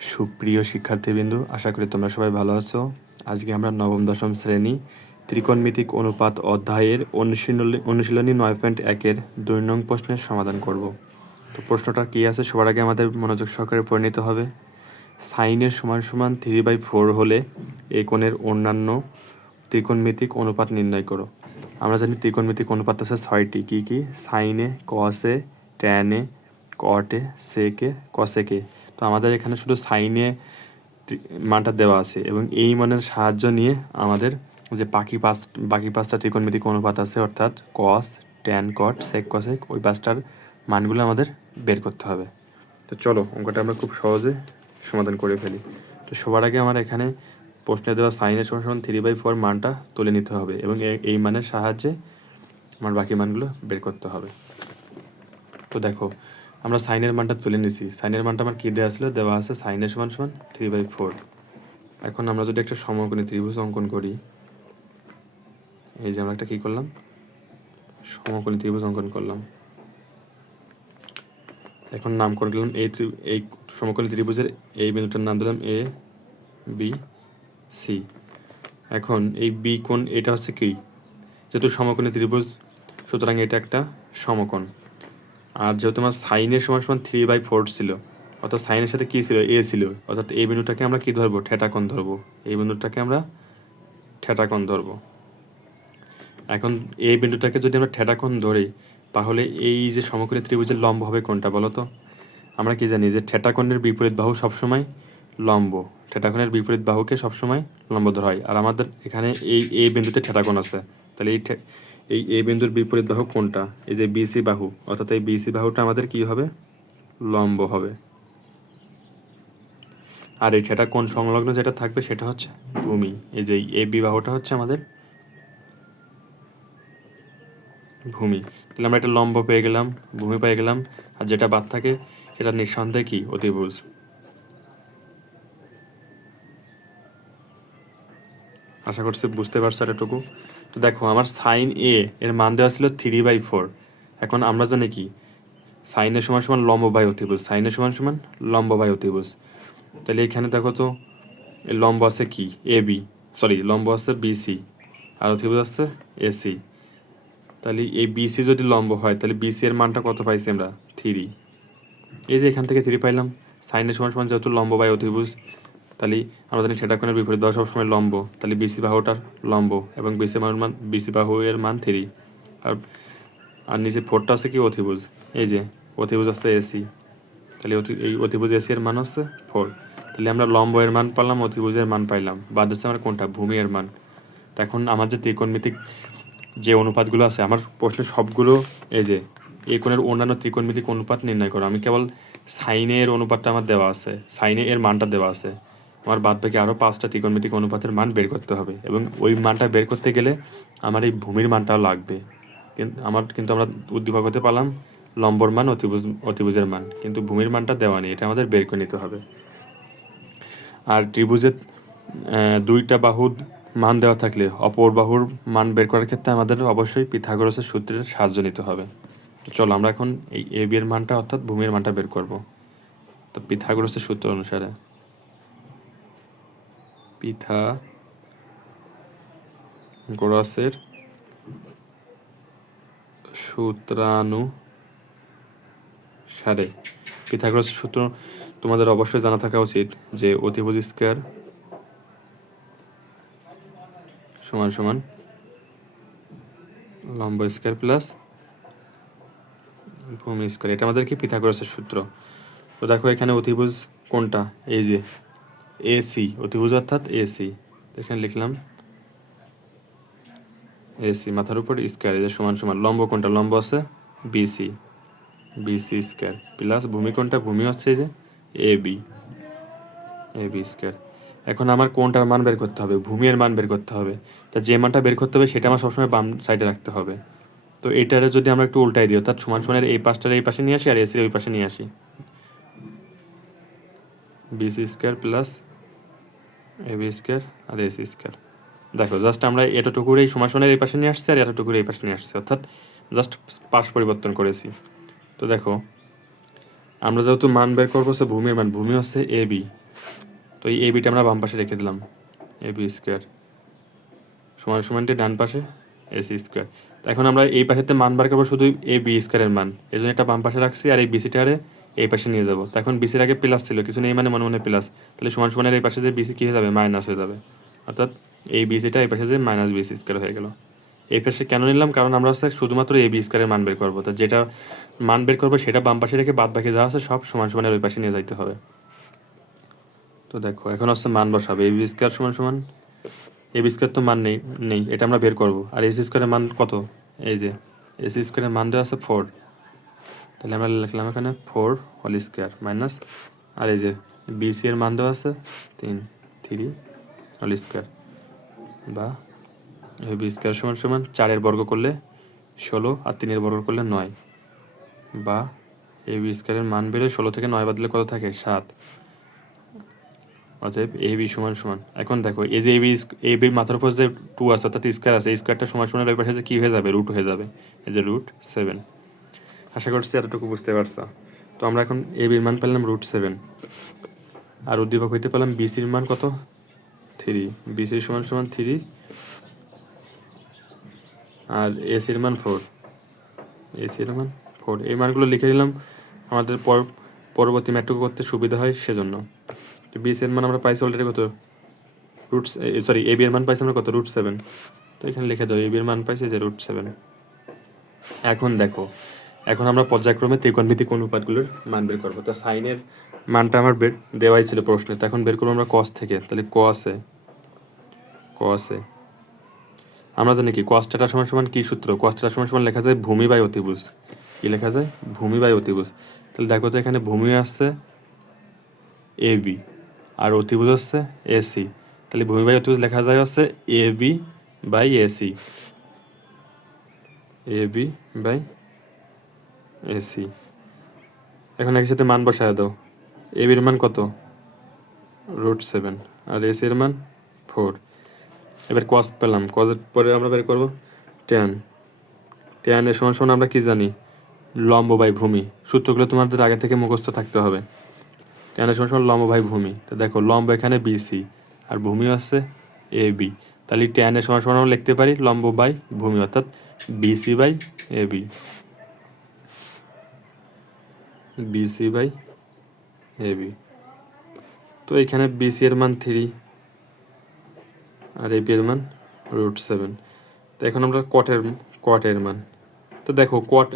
সুপ্রিয় শিক্ষার্থীবৃন্দু, আশা করি তোমরা সবাই ভালো আছো। আজকে আমরা নবম দশম শ্রেণী ত্রিকোণমিতিক অনুপাত অধ্যায়ের অনুশীলনী 9.1-এর 2 নং প্রশ্নের সমাধান করব। তো প্রশ্নটা কী আছে সবার আগে আমাদের মনোযোগ সহকারে পড়ে নিতে হবে। সাইনের সমান সমান 3/4 হলে এই কোণের অন্যান্য ত্রিকোণমিতিক অনুপাত নির্ণয় করো। আমরা জানি ত্রিকোণমিতিক অনুপাত আছে 6টি। কী কী? সাইনে, কসে, ট্যানে, কটে, সেকে, কসেকে। তো আমাদের এখানে শুধু সাইনে মানটা দেওয়া আছে এবং এই মানের সাহায্য নিয়ে আমাদের যে বাকি পাঁচটা ত্রিকোণমিতিক অনুপাত আছে, অর্থাৎ কস, ট্যান, কট, সেক, কসেক, ওই পাঁচটার মানগুলো আমাদের বের করতে হবে। তো চলো অঙ্কটা আমরা খুব সহজে সমাধান করে ফেলি। তো সবার আগে আমার এখানে প্রশ্নে দেওয়া সাইনের সমান 3/4 মানটা তুলে নিতে হবে এবং এই মানের সাহায্যে আমার বাকি মানগুলো বের করতে হবে। তো দেখো, আমরা সাইনের মানটা তুলে নিছি। সাইনের মানটা আমার কী দেওয়া ছিল? দেওয়া আছে সাইনের সমান 3/4। এখন আমরা যদি একটা সমকোণী ত্রিভুজ অঙ্কন করি, এই যে আমরা একটা কী করলাম, সমকোণী ত্রিভুজ অঙ্কন করলাম। এখন নামকরণ দিলাম এই সমকোণী ত্রিভুজের এই বিন্দুটার নাম দিলাম এ বি সি। এখন এই বি কোণ, এটা হচ্ছে কি, যেহেতু সমকোণী ত্রিভুজ সুতরাং এটা একটা সমকোণ। আর যেহেতু আমার সাইনের সমান 3/4 ছিল, অর্থাৎ সাইনের সাথে কী ছিল? এ ছিল, অর্থাৎ এই বিন্দুটাকে আমরা কী ধরবো? থিটা কোণ ধরবো। এই বিন্দুটাকে আমরা থিটা কোণ ধরবো। এখন এই বিন্দুটাকে যদি আমরা থিটা কোণ ধরি, তাহলে এই যে সমকোণী ত্রিভুজের লম্ব হবে কোনটা বলো তো? আমরা কি জানি যে থিটা কোণের বিপরীত বাহু সবসময় লম্ব। থিটা কোণের বিপরীত বাহুকে সবসময় লম্ব ধরা হয়। আর আমাদের এখানে এই বিন্দুতে থিটা কোণ আছে, তাহলে এই বিন্দুর বিপরীত বাহু কোনটা? এই যে বিসি বাহু, অর্থাৎ এই বিসি বাহুটা আমাদের কি হবে? লম্ব হবে। আর এই থিটা কোণ সংলগ্ন যেটা থাকবে সেটা হচ্ছে ভূমি। এই যে এই বি বাহুটা হচ্ছে আমাদের ভূমি। তাহলে আমরা একটা লম্ব পেয়ে গেলাম, ভূমি পেয়ে গেলাম, আর যেটা বাদ থাকে সেটা নিঃসন্দেহে কি? অতিভুজ। আশা করছি বুঝতে পারছো এতটুকু। তো দেখো, আমার সাইন এ এর মান দেওয়া ছিল 3/4। এখন আমরা জানি কি, সাইনের সমান লম্ব বাই অতিভুজ। সাইনের সমান লম্ব বাই অতিভুজ। তাহলে এখানে দেখো তো, লম্ব আছে কি? লম্ব আছে বিসি, আর অতিভুজ আছে এসি। তাহলে এই বিসি যদি লম্ব হয়, তাহলে বিসি এর মানটা কত পাইছি আমরা? 3। এই যে এখান থেকে 3 পাইলাম। সাইনের সমান যেহেতু লম্ব বাই অতিভুজ, তাহলে আমরা জানি থিটা কোণের বিপরীত বাহু সবসময় লম্ব, তাহলে বিসি বাহুটার লম্ব এবং বিসি বাহু এর মান 3। আর নিচে 4টা আছে কি? অতিভুজ। এই যে অতিভুজ আছে এসি, তাহলে এই অতিভুজ এসি এর মান হচ্ছে 4। তাহলে আমরা লম্ব এর মান পাইলাম, অতিভুজের মান পাইলাম, বাদ হচ্ছে আমরা কোনটা? ভূমি এর মান। তো এখন আমার যে ত্রিকোণমিতিক যে অনুপাতগুলো আছে, আমার প্রশ্নের সবগুলো এই যে এই কোণের অন্যান্য ত্রিকোণমিতিক অনুপাত নির্ণয় করো। আমি কেবল সাইনের অনুপাতটা আমার দেওয়া আছে, সাইনে এর মানটা দেওয়া আছে। আমার বাদ বাকি আরও 5টা ত্রিকোণমিতিক অনুপাতের মান বের করতে হবে এবং ওই মানটা বের করতে গেলে আমার এই ভূমির মানটাও লাগবে। কিন্তু আমরা উদ্দীপক হতে পারলাম লম্বর মান, অতিভুজের মান, কিন্তু ভূমির মানটা দেওয়া নেই, এটা আমাদের বের করে নিতে হবে। আর ত্রিভুজের 2টা বাহুর মান দেওয়া থাকলে অপর বাহুর মান বের করার ক্ষেত্রে আমাদের অবশ্যই পিথাগোরাসের সূত্রের সাহায্য নিতে হবে। তো চলো আমরা এখন এই এ বি এর মানটা, অর্থাৎ ভূমির মানটা বের করব। তো পিথাগোরাসের সূত্র অনুসারে, পিথাগোরাসের সূত্রানুসারে, পিথাগোরাসের সূত্র তোমাদের অবশ্যই জানা থাকা উচিত যে অতিভুজ স্কয়ার সমান লম্ব স্কয়ার প্লাস ভূমি স্কয়ার। এটা আমাদের কি? পিথাগোরাসের সূত্র। তো দেখো এখানে অতিভুজ কোনটা? এই যে এসি, অতিভুজ অর্থাৎ এসি। এখানে লিখলাম এসি, মাথার উপর স্কয়ার, এই যে সমান লম্ব কোনটা? লম্ব আছে বিসি স্কয়ার প্লাস ভূমি কোনটা? ভূমি হচ্ছে এই যে এবি স্কয়ার। এখন আমার কোনটার মান বের করতে হবে? ভূমির মান বের করতে হবে। তা যে মানটা বের করতে হবে সেটা আমার সবসময় বাম সাইডে রাখতে হবে। তো এটারে যদি আমরা একটু উল্টাই দিই, অর্থাৎ সমানের এই পাশটার এই পাশে নিয়ে আসি আর এসির ওই পাশে নিয়ে আসি, BC square plus AB square আর এসি স্কয়ার। দেখো জাস্ট আমরা এতটুকুর এই সমানের এই পাশে নিয়ে আসছি আর এতটুকুর এই পাশে নিয়ে আসছি, অর্থাৎ জাস্ট পাশ পরিবর্তন করেছি। তো দেখো আমরা যেহেতু মান বের করবো সে ভূমির মান, ভূমি হচ্ছে এবি, তো এই এ বিটা আমরা বাম পাশে রেখে দিলাম, এ বি স্কোয়ার সমান সমানটি ডান পাশে এসি স্কোয়ার। তো এখন আমরা এই পাশেতে মান বার করবো শুধু এ বি স্কোয়ারের মান, এই জন্য এটা বাম পাশে রাখছি আর এই বিসিটারে এই পাশে নিয়ে যাবো। তো এখন বিসির আগে প্লাস ছিল, কিছু নেই মানে মনে মনে প্লাস, তাহলে সমান সমানের এই পাশে যে বিসি কী হয়ে যাবে, মাইনাস হয়ে যাবে, অর্থাৎ এই বিসিটা এই পাশে যে মাইনাস বিসি স্কোয়ার হয়ে গেল। এই পাশে কেন নিলাম, কারণ আমরা হচ্ছে শুধুমাত্র এ বি স্কোয়ারের মান বের করবো, তো যেটা মান বের করবো সেটা বাম পাশে রেখে বাদ বাকি যা আছে সব সমান সমানের ওই পাশে নিয়ে যাইতে হবে। তো দেখো এখন হচ্ছে মান বসাবে, এ বি স্কোয়ার সমান সমান, এ বি স্কোয়ার তো মান নেই নেই এটা আমরা বের করবো, আর এসি স্কোয়ারের মান কত, এই যে এসি স্কোয়ারের মান দেওয়া আছে 4, তাহলে আমরা লিখলাম এখানে 4 হোল স্কোয়ার মাইনাস, আর এই যে বিসি এর মান দেওয়া আছে 3 হোল স্কোয়ার, বা এ বি স্কোয়ার সমান সমান 4 বর্গ করলে 16 আর 3 বর্গ করলে 9, বা এ বি স্কোয়ারের মান বেরোয় 16 থেকে 9 বাদ দিলে কত থাকে 7, অতএব এ বি সমান সমান। এখন দেখো এই যে এ বির মাথার উপর যে 2 আছে অর্থাৎ স্কোয়ার আছে, এই স্কোয়ারটা সমান সমান ওই পাশে যে কী হয়ে যাবে, রুট হয়ে যাবে, এই যে √7। আশা করছি এতটুকু বুঝতে পারছো। তো আমরা এখন এ বির মান পেলাম √7, আর উদ্দীপক হইতে পেলাম বিসির মান কত 3, বিসি সমান সমান 3, আর এসির মান 4, এসির মান 4। এই মানগুলো লিখে দিলাম আমাদের পরবর্তী ম্যাটটুকু করতে সুবিধা হয় সেজন্য। বিসি এর মান আমরা পাইছি অলরেডি কত, এ বি এর মান পাইছি আমরা কত, √7। তো এখানে লিখে দাও এ বি এর মান পাইছি যে √7। এখন দেখো, এখন আমরা পর্যায়ক্রমে ত্রিকোণমিতিক অনুপাতগুলোর মান বের করবো। তো সাইনের মানটা আমার দেওয়াই ছিল প্রশ্নে, তো এখন বের করবো আমরা কস থেকে। তাহলে কসে আমরা জানি কি কস থিটা সমান সমান কি সূত্র, কস থিটা সমান সমান লেখা যায় ভূমি বাই অতিভুজ, কি লেখা যায়, ভূমি বাই অতিভুজ। তাহলে দেখো তো এখানে ভূমি আসছে এ বি আর অতিভুজ হচ্ছে এসি, তাহলে ভূমি বাই অতিভুজ লেখা যায় হচ্ছে A B by AC, A B by AC. এখন একই সাথে মান বসায় দাও, এ বির মান কত √7 আর এসির মান 4। এবার কস পেলাম, কসের পরে আমরা বের করবো ট্যান, ট্যানের সমান সমান আমরা কি জানি, লম্ব বাই ভূমি। সূত্রগুলো তোমাদের আগে থেকে মুখস্থ থাকতে হবে। ট্যানের সমান সমান লম্ব বাই ভূমি, তো দেখো লম্ব এখানে বিসি আর ভূমি হচ্ছে এ বি, তাহলে ট্যানের সমান সমান আমরা লিখতে পারি লম্ব বাই ভূমি, অর্থাৎ BC by A B, BC by A B. তো এখানে বিসি এর মান 3 আর এ বি এর মান √7। তো এখন আমরা কটের মান, তো দেখো কট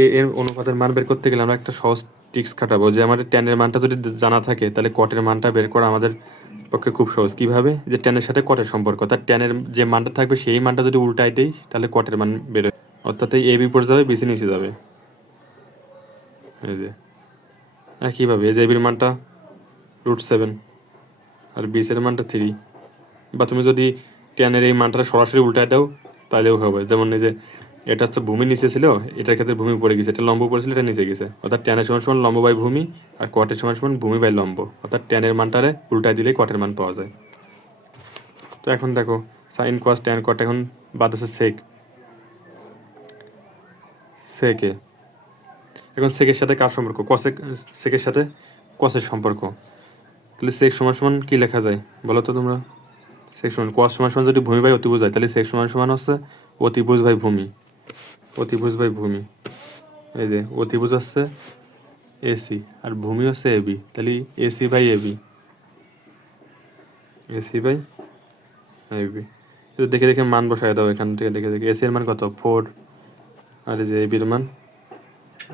এ এর অনুপাতের মান বের করতে গেলে আমরা একটা সহজ ট্রিক্স খাটাবো, যে আমাদের ট্যানের মানটা যদি জানা থাকে তাহলে কটের মানটা বের করা আমাদের পক্ষে খুব সহজ। কীভাবে, যে ট্যানের সাথে কটের সম্পর্ক, অর্থাৎ ট্যানের যে মানটা থাকবে সেই মানটা যদি উল্টাই দেই তাহলে কটের মান বেরোয়, অর্থাৎ এই এ বি পড়ে যাবে, বিসি নিচে যাবে। এই যে একইভাবে এই যে এবির মানটা √7 আর বিসির মানটা 3, বা তুমি যদি ট্যানের এই মানটা সরাসরি উল্টায় দাও তাহলেও হবে। যেমন এই যে এটা হচ্ছে ভূমি নিচে ছিল, এটার ক্ষেত্রে ভূমি পড়ে গেছে, এটা লম্ব পড়েছিল, এটা নিচে গেছে, অর্থাৎ ট্যানের সমান সমান লম্ব বাই ভূমি, আর কটের সমান সমান ভূমি বাই লম্ব, অর্থাৎ ট্যানের মানটারে উল্টায় দিলেই কটের মান পাওয়া যায়। তো এখন দেখো সাইন কস ট্যান কট, এখন বাদ আছে সেকে। এখন সেকের সাথে কার সম্পর্ক, সেকের সাথে কসের সম্পর্ক। তাহলে সেক সমান সমান কী লেখা যায় বলো তো তোমরা, সেক সমান কস সমান সমান যদি ভূমি বাই অতিভুজ হয় তাহলে সেক সমান সমান হচ্ছে অতিভুজ বাই ভূমি, অতিভুজ বাই ভূমি। এই যে অতিভুজ হচ্ছে এসি আর ভূমি হচ্ছে এবি, তাহলে AC by AB, AC by AB. তো দেখে দেখে মান বসায় দাও, এখান থেকে দেখে দেখে এসি এর মান কত 4 আর এই যে এবির মান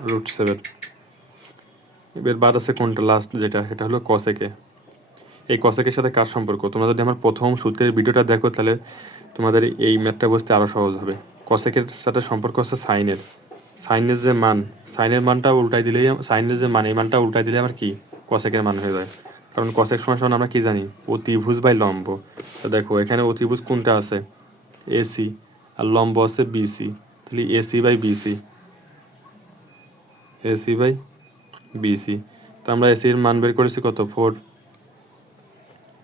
√7। এবার বাদ আছে কোনটা লাস্ট যেটা, সেটা হলো কসেকে। এই কসেকের সাথে কার সম্পর্ক, তোমরা যদি আমার প্রথম সূত্রের ভিডিওটা দেখো তাহলে তোমাদের এই ম্যাথটা বুঝতে আরও সহজ হবে। কসেকের সাথে সম্পর্ক হচ্ছে সাইনের যে মান, সাইনের মানটা উল্টাই দিলেই, সাইনের যে মান এই মানটা উল্টাই দিলে আমার কি কসেকের মান হয়ে যায়। কারণ কসেক সমান সমান আমরা কি জানি, অতিভুজ বাই লম্ব। তো দেখো এখানে অতিভুজ কোনটা আছে, এসি, আর লম্ব আছে বিসি, তাহলে AC by BC, AC by BC. তো আমরা এসির মান বের করেছি কত 4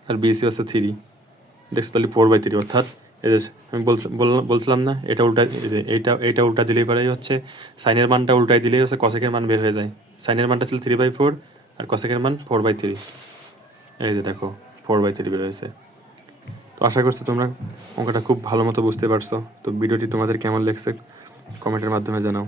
আর বিসি হচ্ছে 3, দেখছো তাহলে 4/3, অর্থাৎ এই যে আমি বলছিলাম না এটা উল্টা, এইটা উল্টা দিলেই পারে হচ্ছে সাইনের মানটা উল্টাই দিলেই হচ্ছে কসেকের মান বের হয়ে যায়। সাইনের মানটা ছিল 3/4 আর কসেকের মান 4/3। এই যে দেখো 4/3 বের হয়েছে। তো আশা করছি তোমরা অঙ্কটা খুব ভালো মতো বুঝতে পারছো। তো ভিডিওটি তোমাদের কেমন লাগছে কমেন্টের মাধ্যমে জানাও।